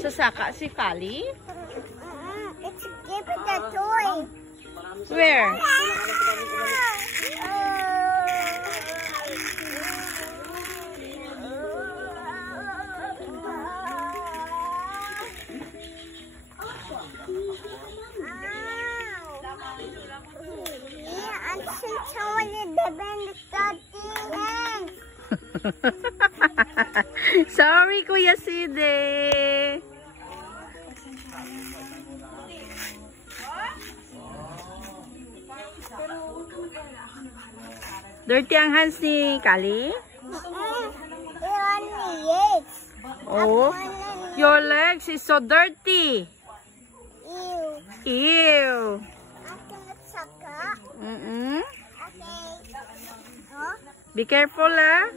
Sasaka si Kali? It's giving the toy. Where? Sorry, Kuya Side. Dirty ang hands ni Kali? Oh, your legs is so dirty. Ew. Be careful, ah.